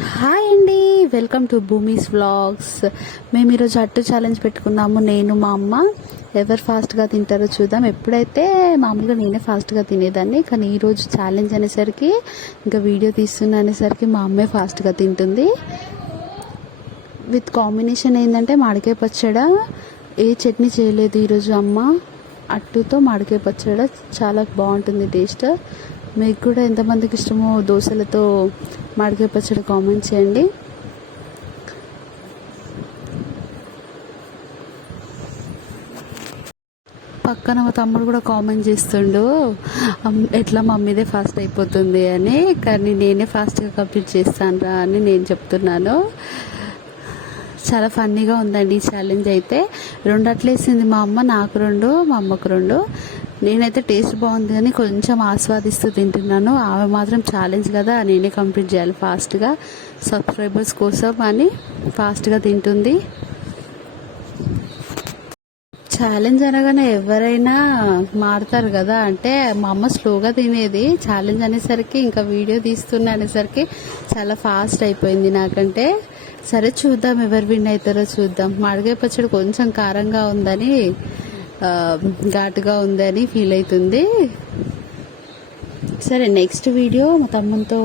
Hi అండి, welcome to భూమీస్ vlogs. మేము ఈరోజు అట్టు ఛాలెంజ్ పెట్టుకున్నాము. నేను మా అమ్మ ఎవరు ఫాస్ట్గా తింటారో చూద్దాం. ఎప్పుడైతే మామూలుగా నేనే ఫాస్ట్గా తినేదాన్ని, కానీ ఈరోజు ఛాలెంజ్ అనేసరికి ఇంకా వీడియో తీస్తున్నా అనేసరికి మా అమ్మే ఫాస్ట్గా తింటుంది. విత్ కాంబినేషన్ ఏంటంటే మామిడికాయ పచ్చడి. ఏ చట్నీ చేయలేదు ఈరోజు అమ్మ. అట్టుతో మామిడికాయ పచ్చడి చాలా బాగుంటుంది టేస్ట్. మీకు కూడా ఎంతమందికి ఇష్టమో దోశలతో మామిడికాయ పచ్చడి కామెంట్ చేయండి. పక్కన మా తమ్ముడు కూడా కామెంట్ చేస్తుండు, ఎట్లా మమ్మీదే ఫాస్ట్ అయిపోతుంది అని. కానీ నేనే ఫాస్ట్గా కంప్లీట్ చేస్తాను రా అని నేను చెప్తున్నాను. చాలా ఫన్నీగా ఉందండి ఈ ఛాలెంజ్ అయితే. 2 అట్లేసింది మా అమ్మ, నాకు 2, మా అమ్మకు 2. నేనైతే టేస్ట్ బాగుంది అని కొంచెం ఆస్వాదిస్తూ తింటున్నాను. ఆమె మాత్రం ఛాలెంజ్ కదా, నేనే కంప్లీట్ చేయాలి ఫాస్ట్గా సబ్స్క్రైబర్స్ కోసం అని ఫాస్ట్గా తింటుంది. ఛాలెంజ్ అనగానే ఎవరైనా మారుతారు కదా, అంటే మా అమ్మ స్లోగా తినేది. ఛాలెంజ్ అనేసరికి ఇంకా వీడియో తీస్తున్నా అనేసరికి చాలా ఫాస్ట్ అయిపోయింది నాకంటే. సరే చూద్దాం ఎవరు విన్ అవుతారో చూద్దాం. మామిడికాయ పచ్చడి కొంచెం కారంగా ఉందని, ఘాటుగా ఉందని ఫీల్ అవుతుంది. సరే నెక్స్ట్ వీడియో మా తమ్మునితో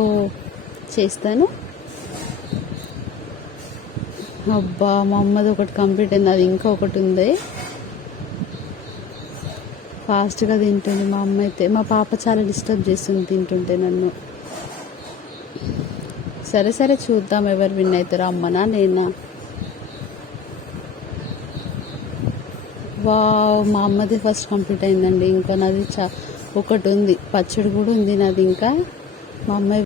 చేస్తాను. అబ్బా, మా అమ్మది ఒకటి కంప్లీట్ అయింది, అది ఇంకా ఒకటి ఉంది. ఫాస్ట్గా తింటుంది మా అమ్మ అయితే. మా పాప చాలా డిస్టర్బ్ చేస్తుంది తింటుంటే నన్ను. సరే సరే చూద్దాం ఎవరు విన్ అవుతారో, అమ్మనా నేనా. వావ్, మా అమ్మది ఫస్ట్ కంప్లీట్ అయిందండి. ఇంకా నాది ఒకటి ఉంది, పచ్చడి కూడా ఉంది నాది ఇంకా. మా అమ్మాయి